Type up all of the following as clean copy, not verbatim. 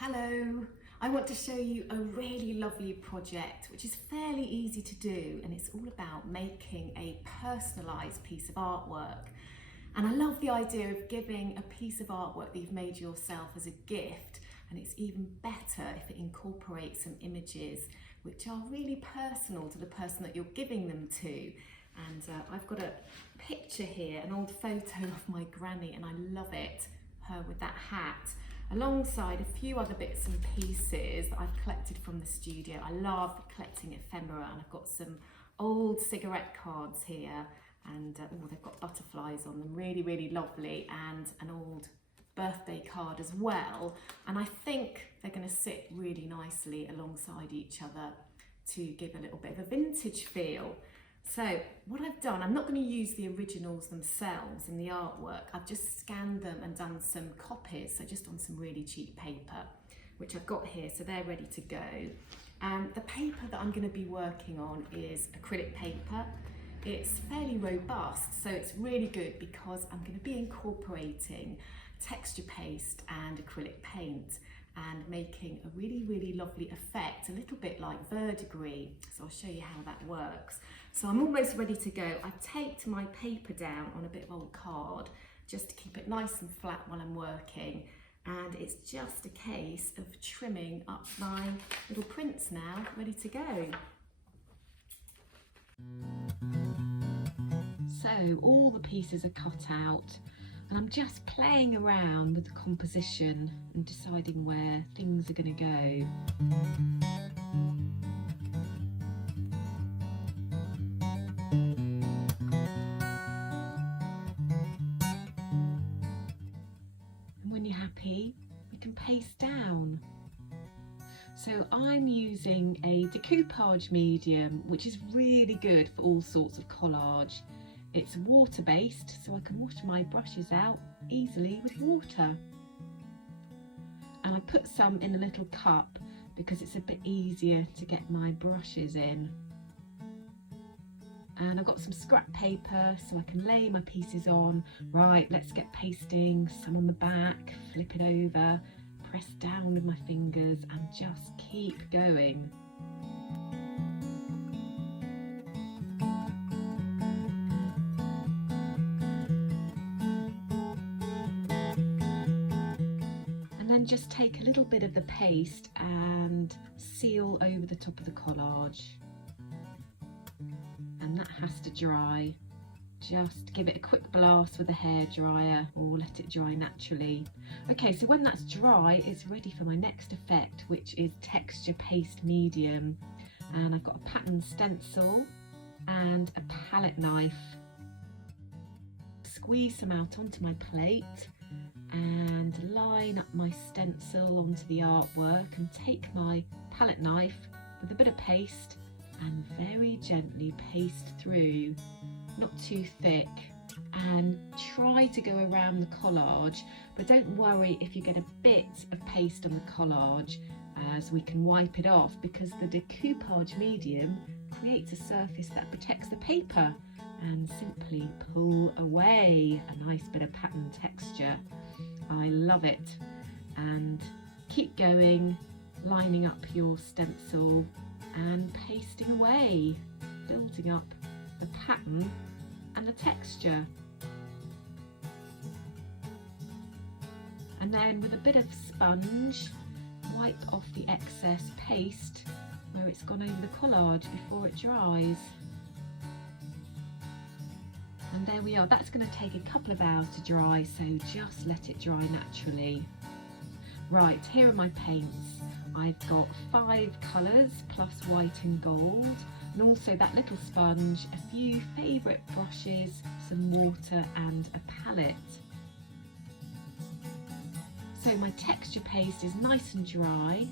Hello, I want to show you a really lovely project which is fairly easy to do, and it's all about making a personalised piece of artwork. And I love the idea of giving a piece of artwork that you've made yourself as a gift, and it's even better if it incorporates some images which are really personal to the person that you're giving them to. And I've got a picture here, an old photo of my granny, and I love it, her with that hat, alongside a few other bits and pieces that I've collected from the studio. I love collecting ephemera, and I've got some old cigarette cards here, and they've got butterflies on them, really, really lovely, and an old birthday card as well. And I think they're going to sit really nicely alongside each other to give a little bit of a vintage feel. So what I've done, I'm not going to use the originals themselves in the artwork. I've just scanned them and done some copies, so just on some really cheap paper, which I've got here, so they're ready to go. The paper that I'm going to be working on is acrylic paper. It's fairly robust, so it's really good because I'm going to be incorporating texture paste and acrylic paint and making a really, really lovely effect, a little bit like verdigris. So I'll show you how that works. So I'm almost ready to go. I've taped my paper down on a bit of old card just to keep it nice and flat while I'm working. And it's just a case of trimming up my little prints now, ready to go. So all the pieces are cut out, and I'm just playing around with the composition and deciding where things are going to go. And when you're happy, you can paste down. So I'm using a decoupage medium, which is really good for all sorts of collage. It's water-based, so I can wash my brushes out easily with water. And I put some in a little cup because it's a bit easier to get my brushes in. And I've got some scrap paper so I can lay my pieces on. Right, let's get pasting, some on the back, flip it over, press down with my fingers and just keep going. Just take a little bit of the paste and seal over the top of the collage, and that has to dry. Just give it a quick blast with a hairdryer or let it dry naturally. Okay, so when that's dry, it's ready for my next effect, which is texture paste medium. And I've got a pattern stencil and a palette knife. Squeeze some out onto my plate and line up my stencil onto the artwork, and take my palette knife with a bit of paste and very gently paste through, not too thick, and try to go around the collage, but don't worry if you get a bit of paste on the collage, as we can wipe it off because the decoupage medium creates a surface that protects the paper, and simply pull away a nice bit of pattern texture. I love it. And keep going, lining up your stencil and pasting away, building up the pattern and the texture. And then with a bit of sponge, wipe off the excess paste where it's gone over the collage before it dries. And there we are. That's going to take a couple of hours to dry, so just let it dry naturally. Right, here are my paints. I've got 5 colours plus white and gold, and also that little sponge, a few favourite brushes, some water and a palette. So my texture paste is nice and dry,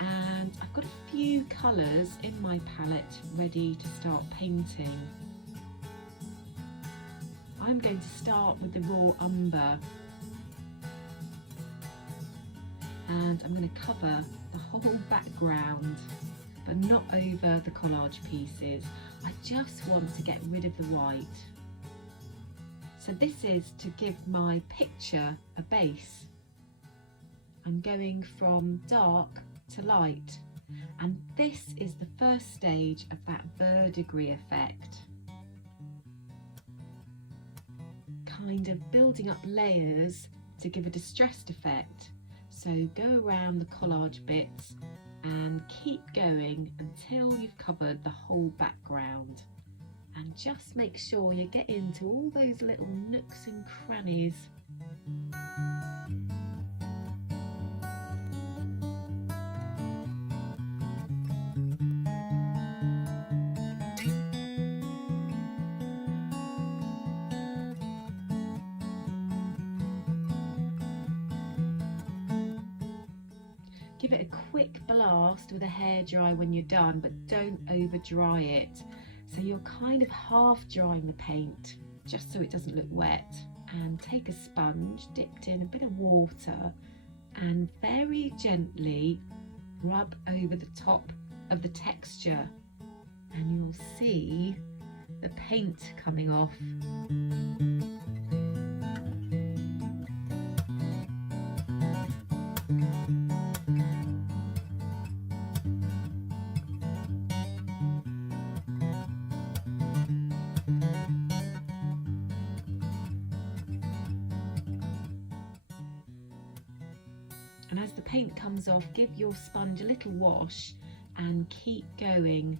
and I've got a few colours in my palette ready to start painting. I'm going to start with the raw umber, and I'm going to cover the whole background, but not over the collage pieces. I just want to get rid of the white. So this is to give my picture a base. I'm going from dark to light, and this is the first stage of that verdigris effect. Kind of building up layers to give a distressed effect. So go around the collage bits and keep going until you've covered the whole background. And just make sure you get into all those little nooks and crannies. Give it a quick blast with a hairdryer when you're done, but don't over dry it. So you're kind of half drying the paint, just so it doesn't look wet. And take a sponge dipped in a bit of water and very gently rub over the top of the texture, and you'll see the paint coming off. And as the paint comes off, give your sponge a little wash and keep going,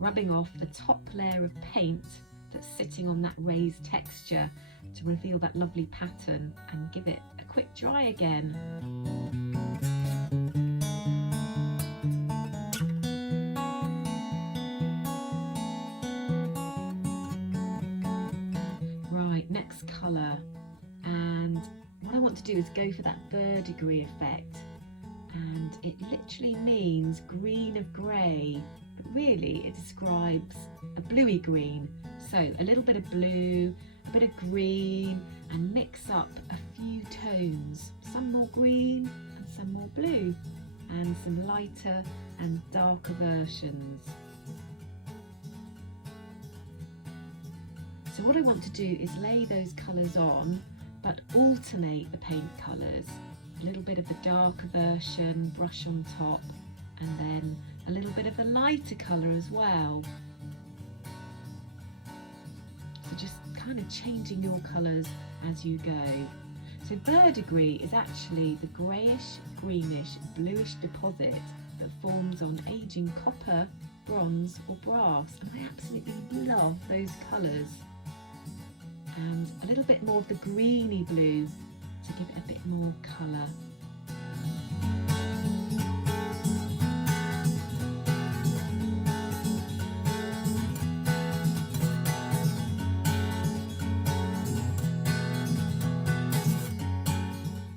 rubbing off the top layer of paint that's sitting on that raised texture to reveal that lovely pattern, and give it a quick dry again. Right, next colour. And what I want to do is go for that verdigris effect, and it literally means green of grey, but really it describes a bluey green. So a little bit of blue, a bit of green, and mix up a few tones, some more green and some more blue, and some lighter and darker versions. So what I want to do is lay those colours on, but alternate the paint colours. A little bit of the darker version, brush on top, and then a little bit of the lighter colour as well. So just kind of changing your colours as you go. So verdigris is actually the greyish, greenish, bluish deposit that forms on ageing copper, bronze or brass, and I absolutely love those colours. And a little bit more of the greeny blue to give it a bit more colour.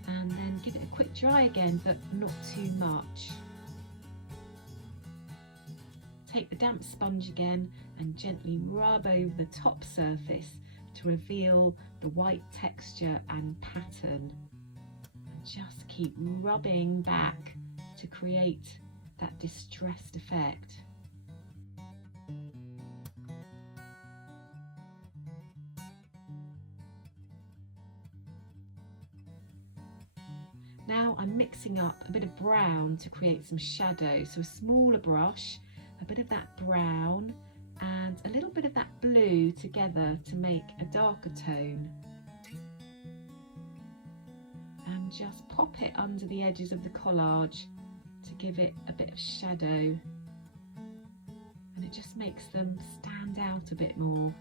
And then give it a quick dry again, but not too much. Take the damp sponge again and gently rub over the top surface to reveal the white texture and pattern, and just keep rubbing back to create that distressed effect. Now I'm mixing up a bit of brown to create some shadow, so a smaller brush, a bit of that brown and a little bit of that blue together to make a darker tone, and just pop it under the edges of the collage to give it a bit of shadow, and it just makes them stand out a bit more.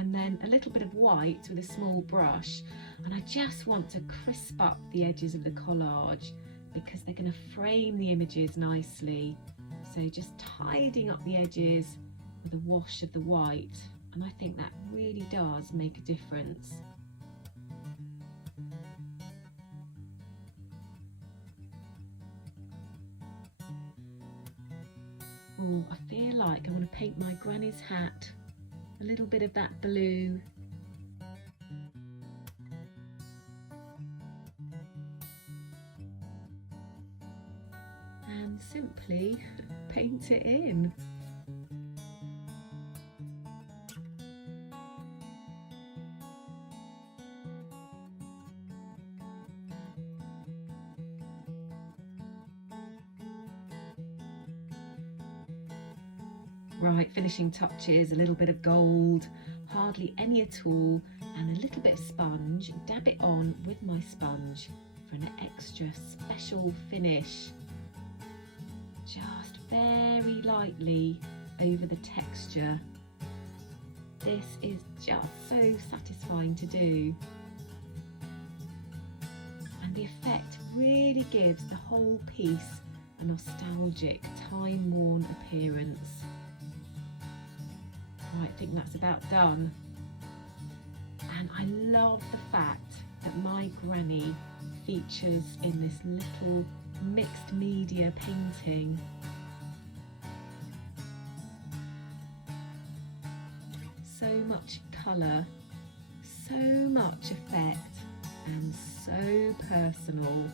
And then a little bit of white with a small brush, and I just want to crisp up the edges of the collage because they're going to frame the images nicely. So just tidying up the edges with a wash of the white, and I think that really does make a difference. Oh, I feel like I want to paint my granny's hat. A little bit of that blue. and simply paint it in. Right, finishing touches, a little bit of gold, hardly any at all, and a little bit of sponge. Dab it on with my sponge for an extra special finish. Just very lightly over the texture. This is just so satisfying to do. And the effect really gives the whole piece a nostalgic, time-worn appearance. Right, I think that's about done. And I love the fact that my granny features in this little mixed media painting. So much colour, so much effect, and so personal.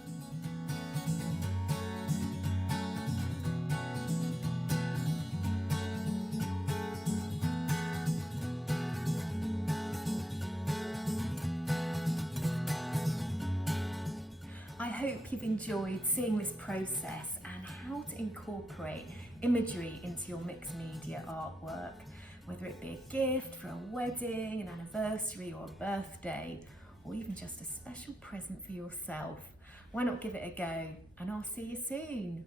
I hope you've enjoyed seeing this process and how to incorporate imagery into your mixed media artwork, whether it be a gift for a wedding, an anniversary or a birthday, or even just a special present for yourself. Why not give it a go? And I'll see you soon.